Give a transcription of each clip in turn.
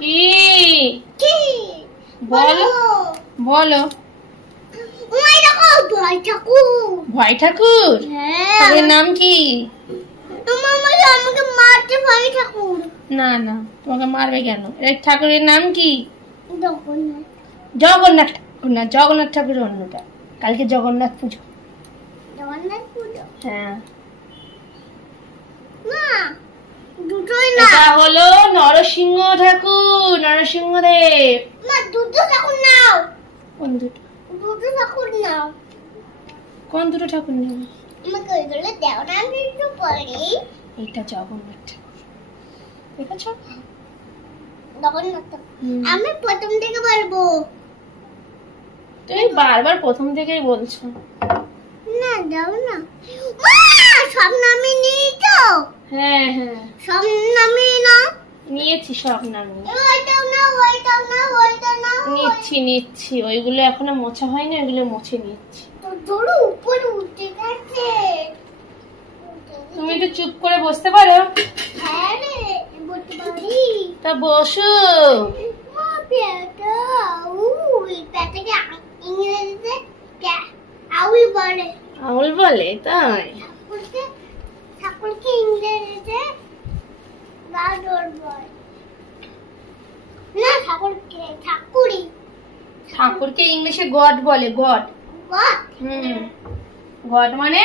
কি কি বলো বলো। ওই দেখো ভয় ঠাকুর। ভয় ঠাকুর? হ্যাঁ। এর নাম কি? তোমার আমাকে মারতে ভয় ঠাকুর। না না, তোমাকে মারবে কেন? এই ঠাকুরের নাম কি? জগন্নাথ। জগন্নাথ ঠাকুর না, জগন্নাথ ঠাকুরের অন্যটা। কালকে জগন্নাথ পুজো। জগন্নাথ পুজো? হ্যাঁ। না, দুটোই না। এটা হলো নরসিংহ ঠাকুর, নরসিংহদেব। মা দুটো ঠাকুর নাও। কোন দুটো? দুটো ঠাকুর নাও। কোন দুটো ঠাকুর নেব? আমাকে ওইগুলো দাও না, আমি একটু পরে। এটা জগন্নাথ ঠাকুর, দেখেছো? জগন্নাথ ঠাকুর। আমি প্রথম থেকে বলবো। তুমি বারবার প্রথম থেকেই বলছো। না দাও না। মা সব নামে নিয়েছো? হ্যাঁ হ্যাঁ, সব নামে না। নিয়েছি সব নামে। ওইটাও না, ওইটাও না, ওইটা না। নিচ্ছি ওইগুলো এখনো মোছা হয়নি, ওইগুলো মুছে নিচ্ছি। তো ধরো উপরে উঠে গেছে। তুমি একটু চুপ করে বসতে পারো? হ্যাঁ রে, বলতে পারি। তা বসো। মা পেটা, উই পেটাকে ইংরেজিতে আউল বলে। আঙুল বলে? তাই? ঠাকুরকে ইংরেজিতে গাডর বলে। না ঠাকুরই। ঠাকুরকে ইংলিশে গড বলে, গড। গড? গড মানে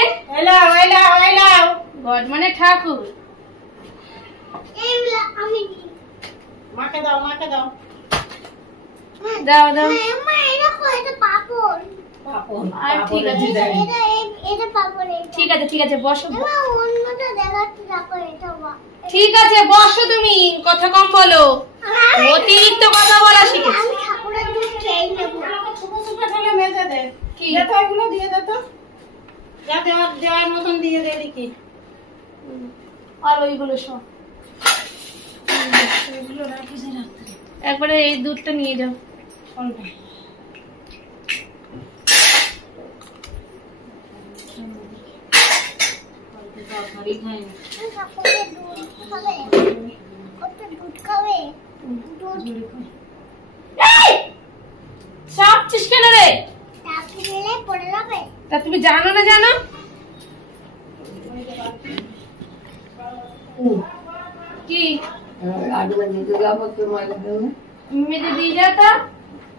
গড মানে ঠাকুর। এইগুলা আমি মাকে দাও, মাকে দাও। দাও দাও। মা এটা এটা পাপড়। আর ঠিক আছে, এটা পাপড়। ঠিক আছে ঠিক আছে, বসো। মা অন্যটা দেখাচ্ছি, দেখো এটা ঠিক আছে বসো, তুমি কথা কম বলো, অতিরিক্ত কথা বলা শিখেছো। আমি ঠাকুরের দুধ খেয়ে নেবো। মেজে দে, কি এটা এগুলো দিয়ে দে তো, যা দেওয়ার মতন দিয়ে দে দেখি। আর ওইগুলো সব একবারে এই দুধটা নিয়ে যাও। কোনটা? ঠাকুরের দুধ খাবে? ওটা দুধ খাবে? দুধ চাপছিস কেন রে? চাপতে গেলে পড়ে যাবে। তা তুমি জানো না? জানো কি মেয়েদের দিয়ে যাতা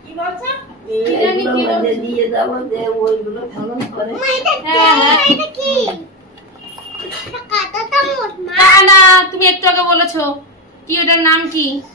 কি বলছো? দিয়ে যাবো যে ওইগুলো ভালো করে। এটা কি? এটা কাঁটা চামচ মা? না, তুমি একটু আগে বলেছো কি, ওটার নাম কি?